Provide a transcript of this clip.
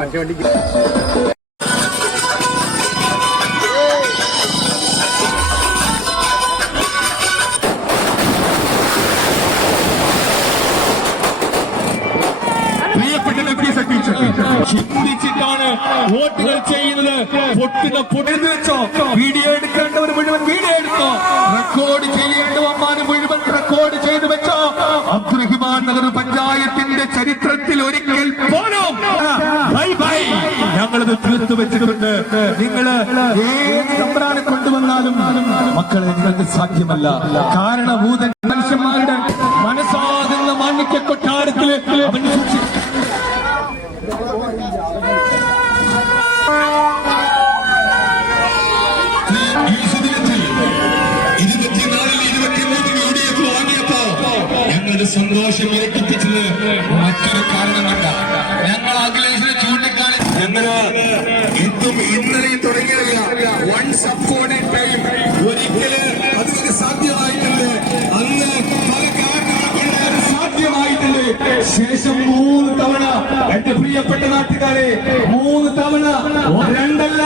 മറ്റേ വണ്ടി ചിന്തിച്ചിട്ടാണ് വോട്ടുകൾ ചെയ്യുന്നത്. പൊട്ടുന്ന വെച്ചോ, വീഡിയോ എടുക്കേണ്ടവർ മുഴുവൻ വീഡിയോ എടുത്തോ, റെക്കോർഡ് ചെയ്യേണ്ടവന്മാർ മുഴുവൻ റെക്കോർഡ് ചെയ്ത് വെച്ചോ. അബ്ദുറഹിമാൻ നഗർ പഞ്ചായത്തിന്റെ ചരിത്രത്തിൽ ഒരിക്കൽ പോലും ഞങ്ങളത് തീർത്തു വെച്ചിട്ടുണ്ട്. നിങ്ങള് ഏത് തമ്പ്രാനെ കൊണ്ടുവന്നാലും മക്കളെ നിങ്ങൾക്ക് സാധ്യമല്ല. കാരണഭൂതൻ മനുഷ്യന്മാരുടെ മനസ്സാകുന്ന മാണിക്യ കൊട്ടാരത്തില് അവന് ഞങ്ങളുടെ സന്തോഷം ഇരട്ടിപ്പിച്ചത് മറ്റൊരു കാരണം കണ്ട. ഞങ്ങൾ അഖിലേഷിനെ ചൂണ്ടിക്കാണിച്ച് ഞങ്ങള് ഇന്നലെയും തുടങ്ങിയതല്ല. വൺസ് അപ്പോൺ എ ടൈം ഒരിക്കല് അതൊരു സാധ്യമായിട്ടുണ്ട്. അന്ന് പല കാരണങ്ങൾ കൊണ്ട് അത് സാധ്യമായിട്ടുണ്ട്. ശേഷം 3 തവണ എന്റെ പ്രിയപ്പെട്ട നാട്ടുകാരെ 3 തവണ, 2 അല്ല